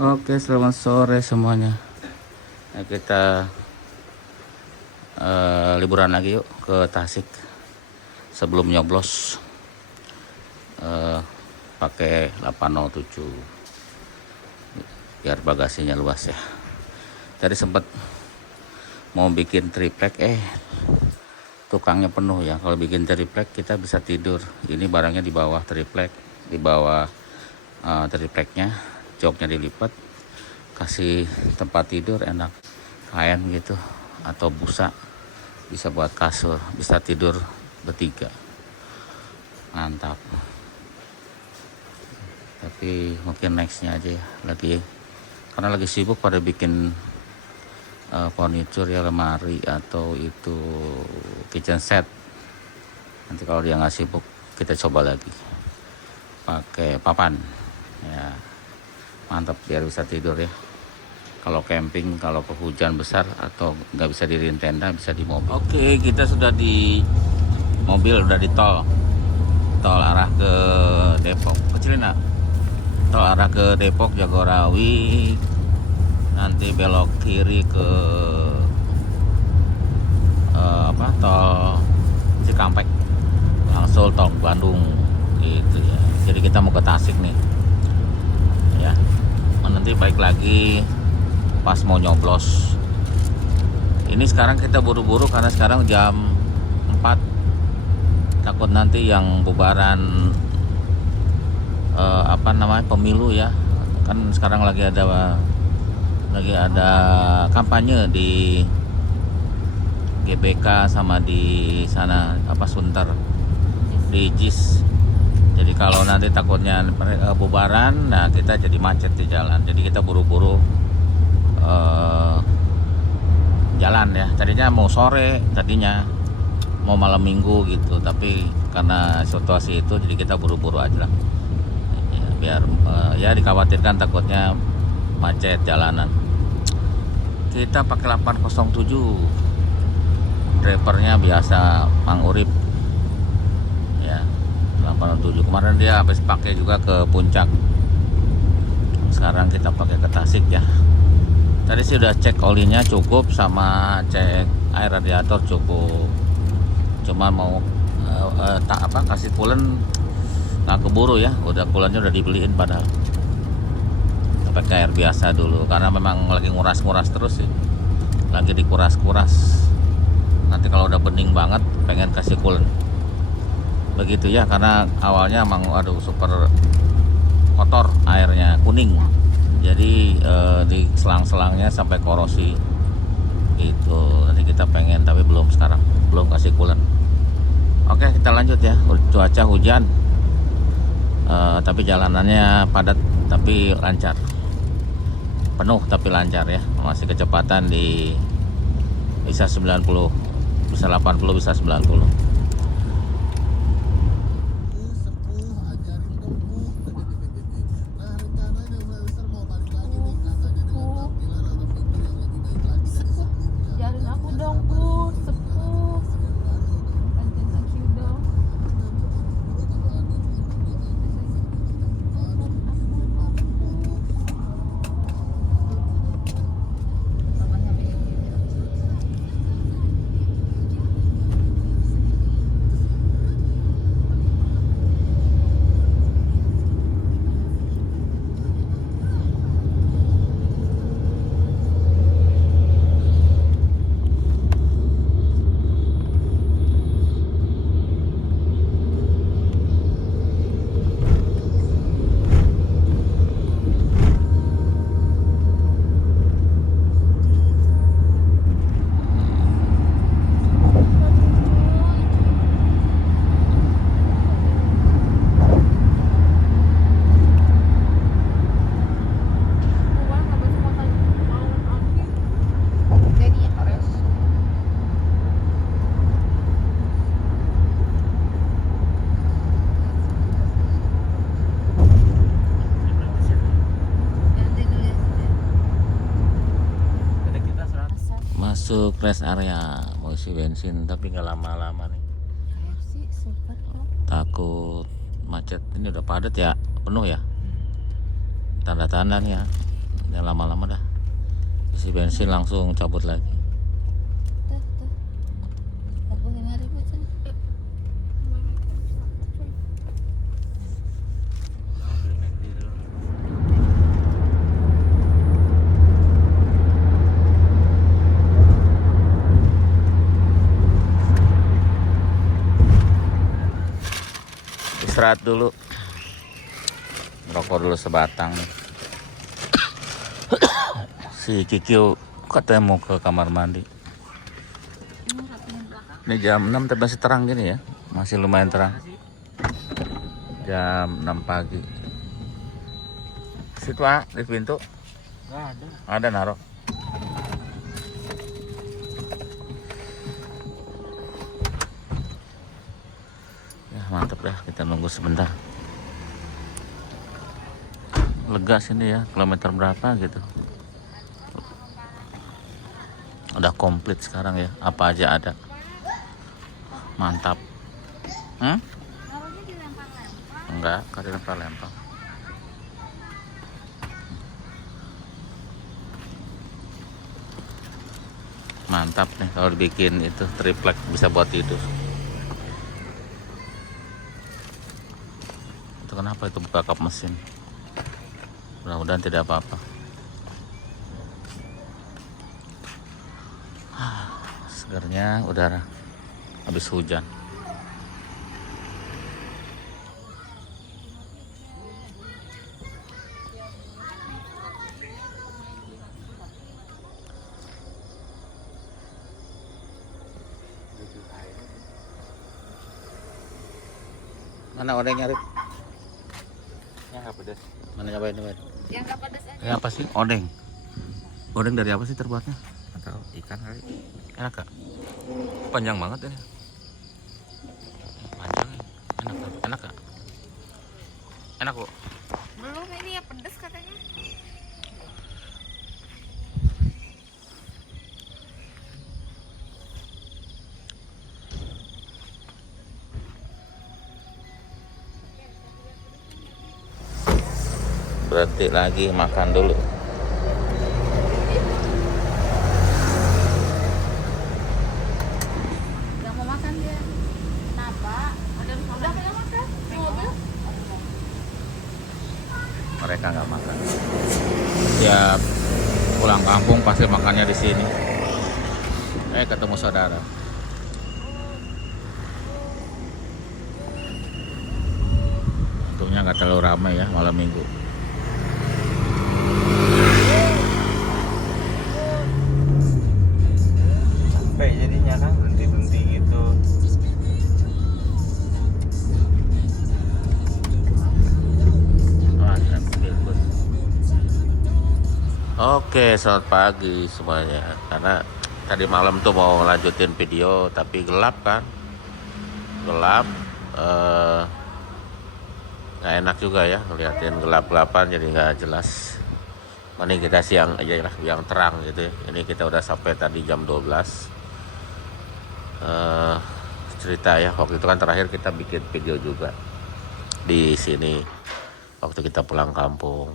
Oke, selamat sore semuanya. Nah, kita liburan lagi yuk ke Tasik. Sebelum nyoblos pakai 807 biar bagasinya luas ya. Tadi sempat mau bikin triplek, tukangnya penuh ya. Kalau bikin triplek kita bisa tidur. Ini barangnya di bawah triplek, di bawah tripleknya, joknya dilipat, kasih tempat tidur enak, kain gitu atau busa, bisa buat kasur, bisa tidur bertiga, mantap. Tapi mungkin nextnya aja ya, karena lagi sibuk pada bikin furniture ya, lemari atau itu kitchen set. Nanti kalau dia nggak sibuk kita coba lagi pakai papan ya, mantap biar bisa tidur ya. Kalau camping, kalau hujan besar atau nggak bisa diriin tenda, bisa di mobil. Oke, kita sudah di mobil, udah di tol arah ke Depok. Kecilin nak, tol arah ke Depok Jagorawi, nanti belok kiri ke tol Cikampek, langsung tol Bandung gitu ya. Jadi kita mau ke Tasik nih ya, nanti balik lagi pas mau nyoblos. Ini sekarang kita buru-buru karena sekarang jam 4, takut nanti yang bubaran pemilu ya, kan sekarang lagi ada kampanye di GBK sama di sana Sunter di JIS. Jadi kalau nanti takutnya bubaran, nah kita jadi macet di jalan. Jadi kita buru-buru jalan ya. Tadinya mau sore, tadinya mau malam minggu gitu, tapi karena situasi itu jadi kita buru-buru aja lah ya, biar ya dikhawatirkan takutnya macet jalanan. Kita pakai 807, drivernya biasa Mang Urip ya, 807. Kemarin dia habis pakai juga ke Puncak, sekarang kita pakai ke Tasik ya. Tadi sih udah cek olinya cukup, sama cek air radiator cukup. Cuma mau kasih coolant nggak keburu ya, udah coolantnya udah dibeliin padahal. Pakai air biasa dulu karena memang lagi nguras-nguras terus sih, lagi dikuras-kuras. Nanti kalau udah bening banget pengen kasih coolant begitu ya, karena awalnya emang super kotor, airnya kuning. Jadi di selang-selangnya sampai korosi itu. Nanti kita pengen, tapi belum sekarang, belum kasih coolant. Oke, kita lanjut ya. Cuaca hujan, tapi jalanannya padat tapi lancar, penuh tapi lancar ya. Masih kecepatan bisa 90, bisa 80, bisa 90. Masuk rest area, mau isi bensin tapi nggak lama-lama nih, takut macet. Ini udah padat ya, penuh ya, tanda-tanda nih ya, Jangan lama-lama dah. Isi bensin langsung cabut lagi. Tuh. 45.000 Cen. Istirahat dulu. Rokok dulu sebatang. Si Kikyo katanya mau ke kamar mandi. Ini jam 6 tapi masih terang gini ya. Masih lumayan terang. Jam 6 pagi. Situ di pintu. Nggak ada. Ada naruh. Ya mantap dah, kita nunggu sebentar. Lega sini ya, kilometer berapa gitu. Udah komplit sekarang ya, apa aja ada. Mantap. Naruhnya dilempar-lempar. Enggak, kan dilempar-lempar. Mantap nih kalau dibikin itu triplek bisa buat tidur. Itu kenapa itu buka kap mesin? Mudah-mudahan tidak apa-apa. Segarnya udara habis hujan. Mana odengnya, Rip? Ya nggak pedas. Mana nyobain? Yang nggak pedas aja. Ini apa sih? Odeng. Odeng dari apa sih terbuatnya? Atau ikan kali? Enak gak? Panjang banget ini. Panjang ya? Enak gak? Enak kok. Belum, ini ya pedas katanya. Berhenti lagi makan dulu. Yang mau makan dia. Kenapa? Udah pengen makan di mobil? Mereka nggak makan. Ya pulang kampung pasti makannya di sini. Ketemu saudara. Untungnya nggak terlalu ramai ya malam minggu. Capek jadinya kan, berhenti gitu. Oke, selamat pagi semuanya. Karena tadi malam tuh mau lanjutin video tapi gelap kan, gelap. Nggak enak juga ya ngeliatin gelap-gelapan, jadi nggak jelas. Mending kita siang aja lah, yang terang gitu ya. Ini kita udah sampai tadi jam 12. Cerita ya, waktu itu kan terakhir kita bikin video juga di sini waktu kita pulang kampung.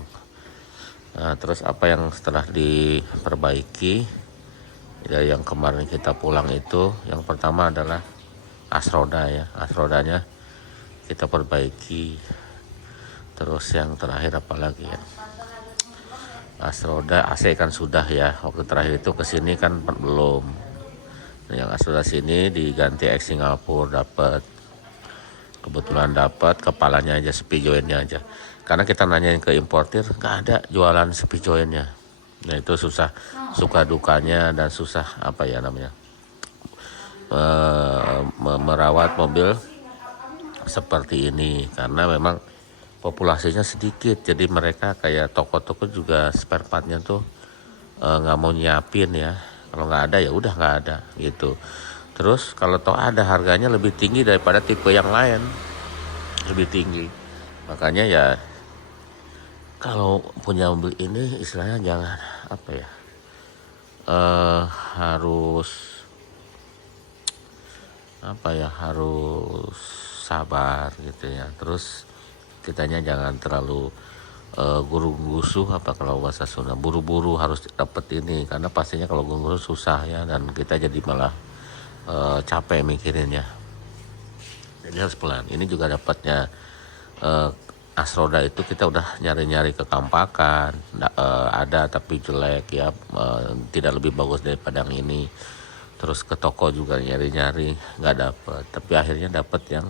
Terus apa yang setelah diperbaiki ya, yang kemarin kita pulang itu yang pertama adalah asroda ya, asrodanya kita perbaiki. Terus yang terakhir apa lagi ya, asroda AC kan sudah ya, waktu terakhir itu kesini kan belum. Yang asroda sini diganti X Singapura dapat, kebetulan dapat kepalanya aja, spijoinnya aja. Karena kita nanyain ke importir, nggak ada jualan spijoinnya. Nah itu susah, suka dukanya dan susah apa ya namanya, merawat mobil seperti ini. Karena memang populasinya sedikit, jadi mereka kayak toko-toko juga spare partnya tuh nggak mau nyiapin ya. Kalau nggak ada ya udah nggak ada gitu. Terus kalau toh ada, harganya lebih tinggi daripada tipe yang lain, lebih tinggi. Makanya ya kalau punya mobil ini istilahnya jangan apa ya, harus apa ya, harus sabar gitu ya. Terus kitanya jangan terlalu guru-gusu apa kalau bahasa Sunda, buru-buru harus dapat ini, karena pastinya kalau guru susah ya, dan kita jadi malah capek mikirinnya. Jadi harus pelan. Ini juga dapatnya Asroda itu kita udah nyari-nyari ke Kampakan, ada tapi jelek ya, tidak lebih bagus daripada yang ini. Terus ke toko juga nyari-nyari nggak dapet, tapi akhirnya dapet yang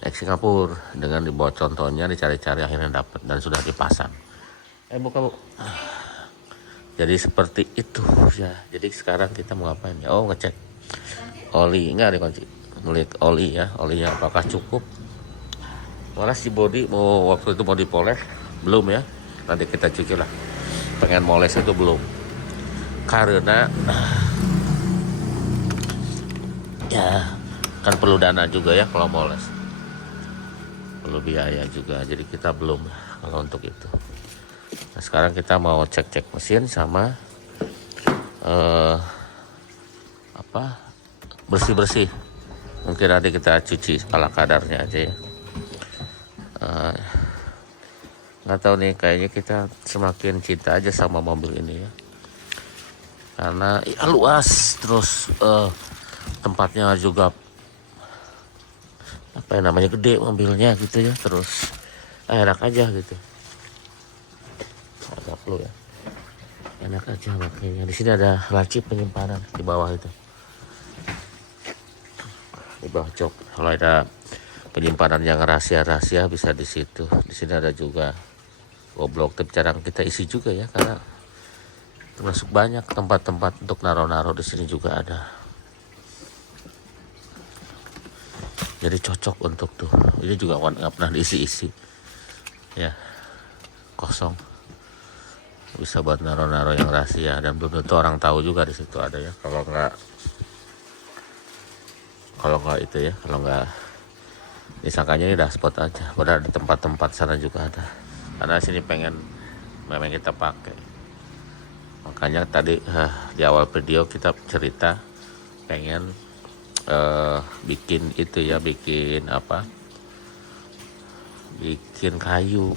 Singapura. Dengan dibawa contohnya, dicari-cari akhirnya dapet dan sudah dipasang. Buka bu. Jadi seperti itu ya. Jadi sekarang kita mau ngapain ya? Oh, ngecek oli, enggak dikunci. Melihat oli ya, olinya apakah cukup. Malah si body mau waktu itu mau dipoles belum ya, nanti kita cuci lah. Pengen moles itu belum, karena ya kan perlu dana juga ya kalau moles, perlu biaya juga, jadi kita belum kalau untuk itu. Nah sekarang kita mau cek mesin sama bersih, mungkin nanti kita cuci ala kadarnya aja ya. Nggak tahu nih, kayaknya kita semakin cinta aja sama mobil ini ya, karena ya luas, terus tempatnya juga apa yang namanya gede mobilnya gitu ya, terus enak aja gitu, agak perlu ya, enak aja makanya. Di sini ada laci penyimpanan di bawah itu, di bawah jok. Kalau ada penyimpanan yang rahasia bisa di situ. Di sini ada juga goblok, tapi jarang kita isi juga ya, karena termasuk banyak tempat-tempat untuk naro-naro di sini juga ada. Jadi cocok untuk tuh. Ini juga nggak pernah diisi-isi ya, kosong. Bisa buat naro-naro yang rahasia, dan belum tentu orang tahu juga di situ ada ya. Kalau nggak itu ya, kalau nggak disangkanya ini dashboard aja, padahal di tempat-tempat sana juga ada. Karena sini memang kita pakai. Makanya tadi di awal video kita cerita pengen bikin itu ya, bikin kayu,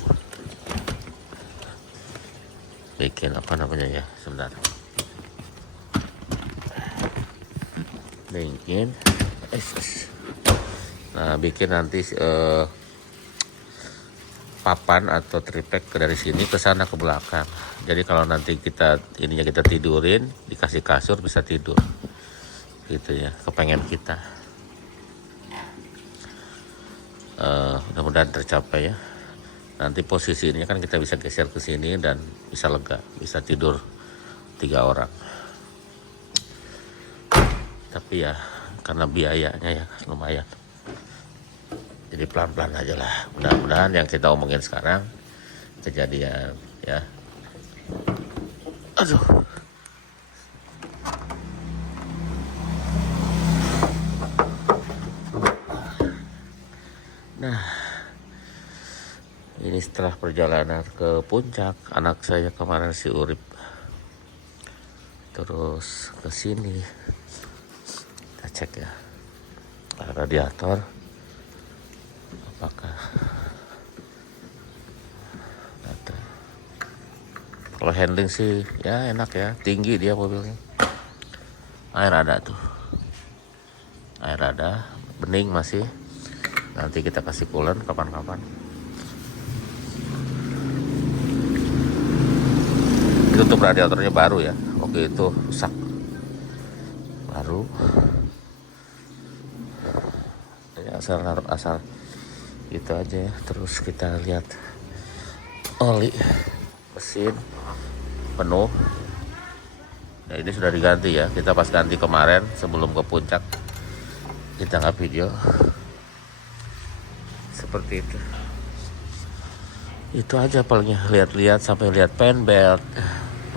bikin apa namanya ya, sebentar, bikin nanti papan atau tripek dari sini ke sana ke belakang. Jadi kalau nanti kita tidurin, dikasih kasur bisa tidur gitu ya, kepengen kita. Mudah-mudahan tercapai ya. Nanti posisi ini kan kita bisa geser ke sini dan bisa lega, bisa tidur 3 orang. Tapi ya karena biayanya ya lumayan, jadi pelan-pelan aja lah. Mudah-mudahan yang kita omongin sekarang kejadian ya. Aduh. Nah, ini setelah perjalanan ke puncak, anak saya kemarin si Urip terus ke sini, kita cek ya radiator apakah ada. Kalau handling sih ya enak ya, tinggi dia mobilnya. Air ada tuh, air ada, bening masih. Nanti kita kasih coolant kapan-kapan. Itu untuk radiatornya baru ya, waktu itu rusak, baru ya, asal gitu aja ya. Terus kita lihat oli mesin penuh. Nah ini sudah diganti ya, kita pas ganti kemarin sebelum ke puncak kita nggak video seperti itu aja. Palingnya lihat-lihat sampai lihat pen belt,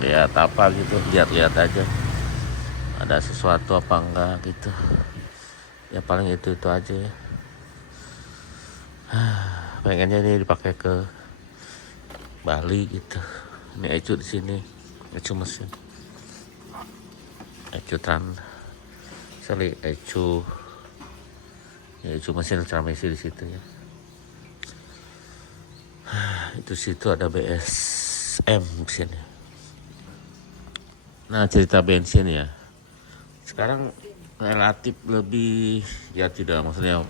lihat apa gitu, lihat-lihat aja ada sesuatu apa enggak gitu ya, paling itu aja ya. Pengennya ini dipakai ke Bali gitu. Ini ecu di sini, ecu mesin, ecu ecu mesin transmisi di situ ya. Itu situ ada BSM di sini. Nah, cerita bensin ya. Sekarang relatif lebih, ya tidak, maksudnya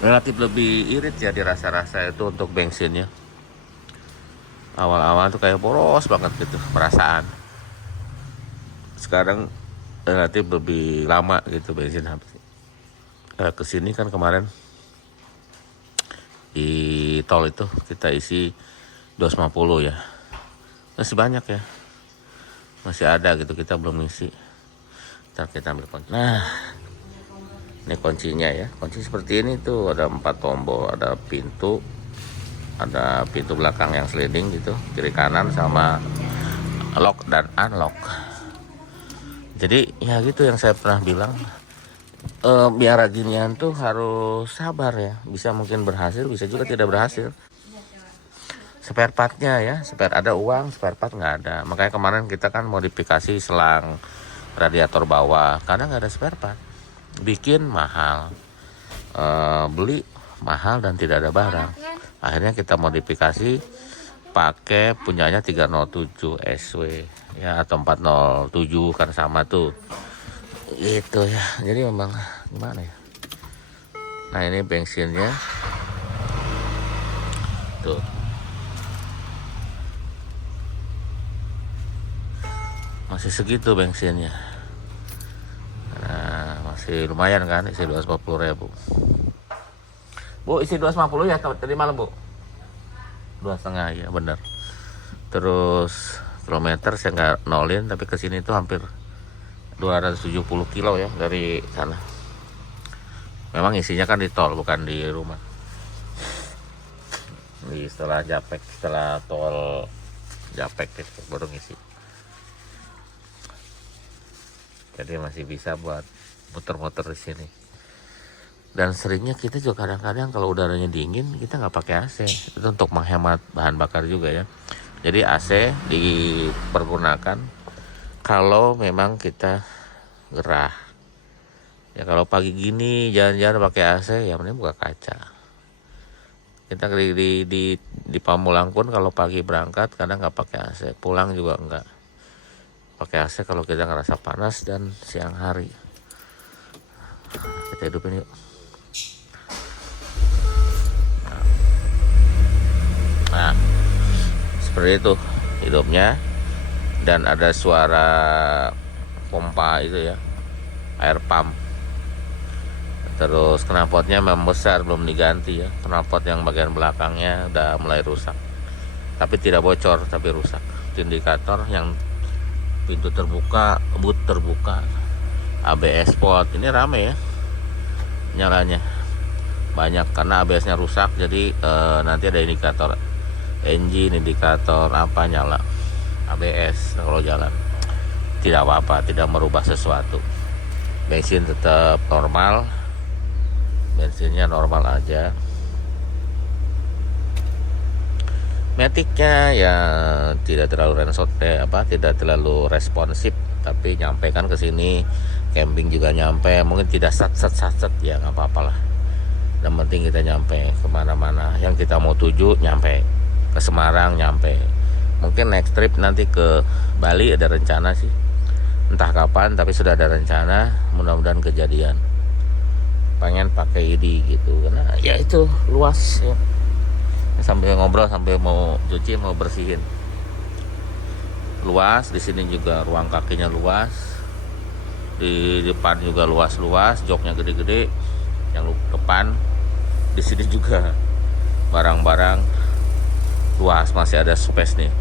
relatif lebih irit ya dirasa-rasa itu untuk bensinnya. Awal-awal tuh kayak boros banget gitu perasaan. Sekarang relatif lebih lama gitu bensin habis. Kesini kan kemarin di tol itu kita isi 250 ya, masih banyak ya, masih ada gitu, kita belum isi. Ntar kita ambil kunci. Nah, ini kuncinya ya, kunci seperti ini tuh, ada 4 tombol, ada pintu belakang yang sliding gitu, kiri kanan, sama lock dan unlock. Jadi ya gitu yang saya pernah bilang, biar ginian tuh harus sabar ya, bisa mungkin berhasil, bisa juga tidak berhasil. Spare partnya ya, ada uang, spare part nggak ada. Makanya kemarin kita kan modifikasi selang radiator bawah, karena nggak ada spare part, bikin mahal, beli mahal dan tidak ada barang. Akhirnya kita modifikasi pakai punyanya 307 SW ya, atau 407 kan sama tuh. Gitu ya, jadi memang gimana ya. Nah, ini bensinnya tuh, masih segitu bensinnya. Nah, masih lumayan kan, isi 250.000. Bu, isi 250 ya tadi malam, Bu? 2,5 ya, bener. Terus kilometer saya nggak nolin, tapi kesini tuh hampir 270 kilo ya dari sana. Memang isinya kan di tol, bukan di rumah. Di setelah Japek, setelah tol Japek itu baru ngisi. Jadi masih bisa buat muter-muter di sini. Dan seringnya kita juga kadang-kadang kalau udaranya dingin kita nggak pakai AC. Itu untuk menghemat bahan bakar juga ya. Jadi AC dipergunakan kalau memang kita gerah. Ya kalau pagi gini jalan-jalan pakai AC, ya mending buka kaca. Kita di Pamulang pun kalau pagi berangkat kadang nggak pakai AC, pulang juga nggak pakai AC kalau kita ngerasa panas dan siang hari. Kita hidupin yuk. Nah, seperti itu hidupnya. Dan ada suara pompa itu ya, air pump. Terus knalpotnya memang besar, belum diganti ya. Knalpot yang bagian belakangnya udah mulai rusak, tapi tidak bocor, tapi rusak. Indikator yang pintu terbuka, boot terbuka, ABS spot ini rame ya nyalanya, banyak karena ABS-nya rusak. Jadi nanti ada indikator engine, indikator apa nyala ABS kalau jalan. Tidak apa-apa, tidak merubah sesuatu. Bensin tetap normal, bensinnya normal aja. Maticnya ya tidak terlalu tidak terlalu responsif, tapi nyampe kan ke sini, camping juga nyampe. Mungkin tidak sat ya, nggak apa-apa lah. Yang penting kita nyampe kemana-mana yang kita mau tuju, nyampe ke Semarang, nyampe. Mungkin next trip nanti ke Bali ada rencana sih, entah kapan, tapi sudah ada rencana, mudah-mudahan kejadian. Pengen pakai ID gitu, karena ya itu luas ya. Sambil ngobrol, sambil mau cuci, mau bersihin. Luas, di sini juga ruang kakinya luas. Di depan juga luas-luas, joknya gede-gede. Yang depan, di sini juga barang-barang luas, masih ada space nih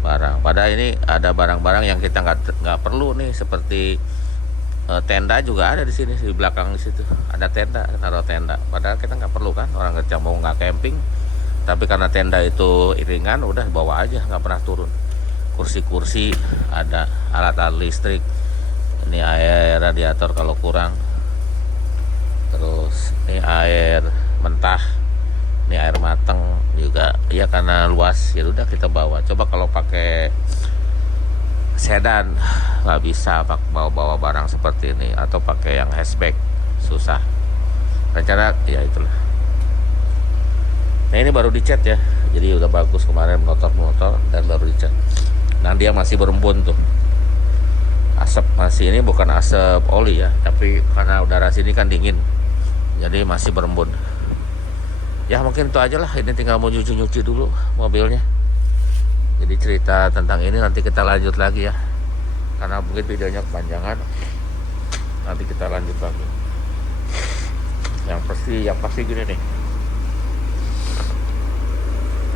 barang. Padahal ini ada barang-barang yang kita nggak perlu nih, seperti tenda juga ada di sini, di belakang di situ ada tenda, taruh tenda. Padahal kita nggak perlu kan, orang kerja mau nggak camping, tapi karena tenda itu iringan, udah bawa aja, nggak pernah turun. Kursi-kursi ada, alat-alat listrik. Ini air radiator kalau kurang. Terus ini air mentah, ini air mateng juga ya, karena luas ya udah kita bawa. Coba kalau pakai sedan nggak bisa bawa barang seperti ini, atau pakai yang hatchback susah. Rencana ya itulah. Nah, ini baru dicat ya, Jadi udah bagus kemarin motor dan baru dicat. Nah dia masih berembun tuh. Asap masih, ini bukan asap oli ya, tapi karena udara sini kan dingin, jadi masih berembun. Ya mungkin itu aja lah. Ini tinggal mau nyuci dulu mobilnya. Jadi cerita tentang ini nanti kita lanjut lagi ya, karena mungkin videonya kepanjangan. Nanti kita lanjut lagi. Yang pasti gini nih.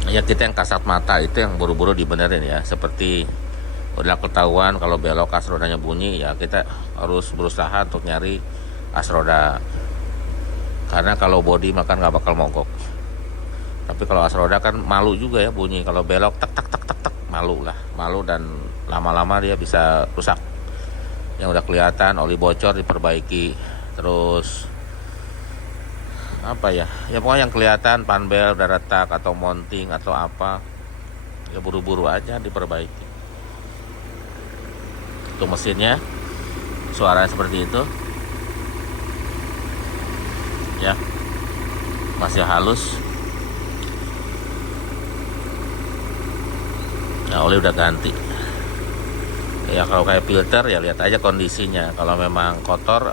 Ya kita yang kasat mata itu yang buru-buru dibenerin ya. Seperti udah ketahuan kalau belok as rodanya bunyi, ya kita harus berusaha untuk nyari as roda. Karena kalau bodi makan nggak bakal mogok. Tapi kalau as roda kan malu juga ya bunyi. Kalau belok tak tak tak tak tak, malu lah. Malu dan lama-lama dia bisa rusak. Yang udah kelihatan oli bocor diperbaiki. Terus apa ya pokoknya yang kelihatan panbel udah retak atau mounting atau apa, ya buru-buru aja diperbaiki. Itu mesinnya suaranya seperti itu ya, masih halus. Nah oli udah ganti ya. Kalau kayak filter ya lihat aja kondisinya. Kalau memang kotor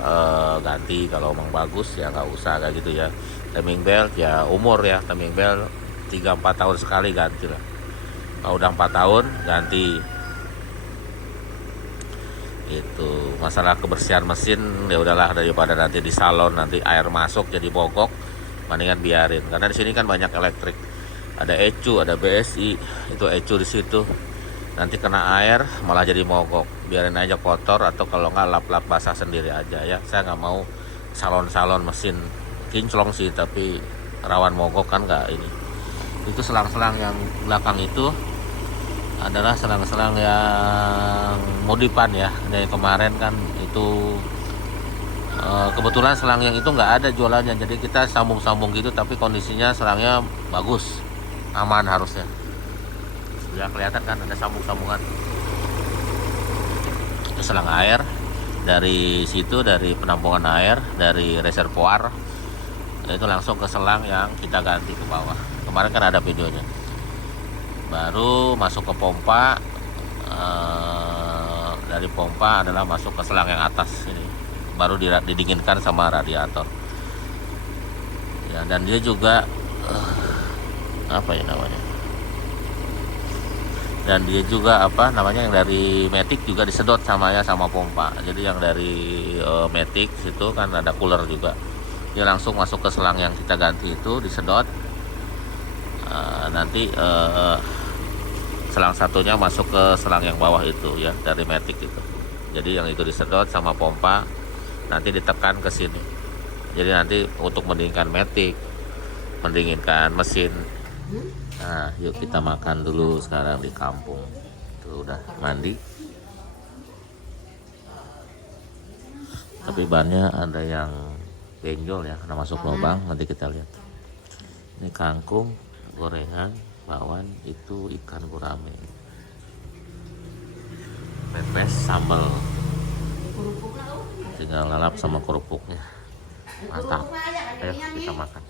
ganti, kalau memang bagus ya nggak usah kayak gitu ya. Timing belt ya umur ya, timing belt 3-4 tahun sekali ganti lah. Kalau udah 4 tahun ganti. Itu masalah kebersihan mesin ya udahlah, daripada nanti di salon nanti air masuk jadi bogok, mendingan biarin. Karena di sini kan banyak elektrik, ada ECU, ada BSI. Itu ECU di situ nanti kena air malah jadi mogok. Biarin aja kotor, atau kalau nggak lap-lap basah sendiri aja ya. Saya nggak mau salon-salon mesin kinclong sih, tapi rawan mogok kan nggak ini. Itu selang-selang yang belakang itu adalah selang-selang yang modifan ya. Dari kemarin kan itu kebetulan selang yang itu nggak ada jualannya, jadi kita sambung-sambung gitu, tapi kondisinya selangnya bagus, aman harusnya. Ya kelihatan kan ada sambung-sambungan. Itu selang air dari situ, dari penampungan air, dari reservoir itu langsung ke selang yang kita ganti ke bawah. Kemarin kan ada videonya. Baru masuk ke pompa, dari pompa adalah masuk ke selang yang atas ini, baru didinginkan sama radiator ya. Dan dia juga apa ya namanya, dan dia juga apa namanya yang dari Matic juga disedot sama pompa. Jadi yang dari Matic situ kan ada cooler juga, dia langsung masuk ke selang yang kita ganti itu, disedot. Nanti selang satunya masuk ke selang yang bawah itu ya, dari Matic itu. Jadi yang itu disedot sama pompa, nanti ditekan ke sini. Jadi nanti untuk mendinginkan Matic, mendinginkan mesin. Nah yuk kita makan dulu sekarang di kampung. Tuh udah mandi, tapi bannya ada yang benjol ya, karena masuk lubang. Nanti kita lihat. Ini kangkung gorengan, bakwan, itu ikan gurame, pepes sambal, tinggal lalap sama kerupuknya. Mantap. Ayo kita makan.